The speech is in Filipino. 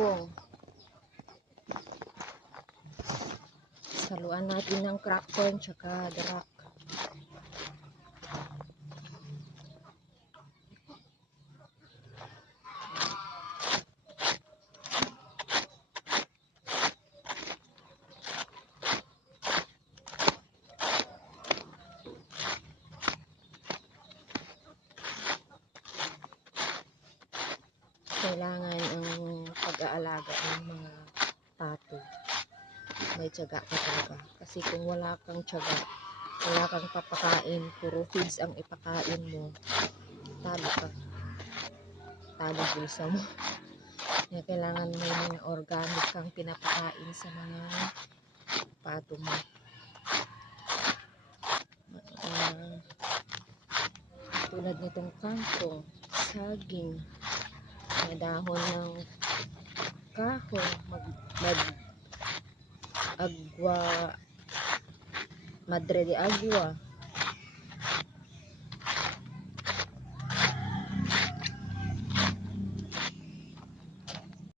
kangkong. Saluan natin ng crack corn tsaka darak. Kailangan ang pag-aalaga ng mga pato. May tiyaga ka talaga. Kasi kung wala kang tiyaga, wala kang papakain, puro feeds ang ipakain mo, talo ka. Talo bulsa mo. Kaya kailangan may mga organic kang pinapakain sa mga pato mo. Tulad nitong kangkong, saging, may dahon ng kahoy, agwa, madre de agua,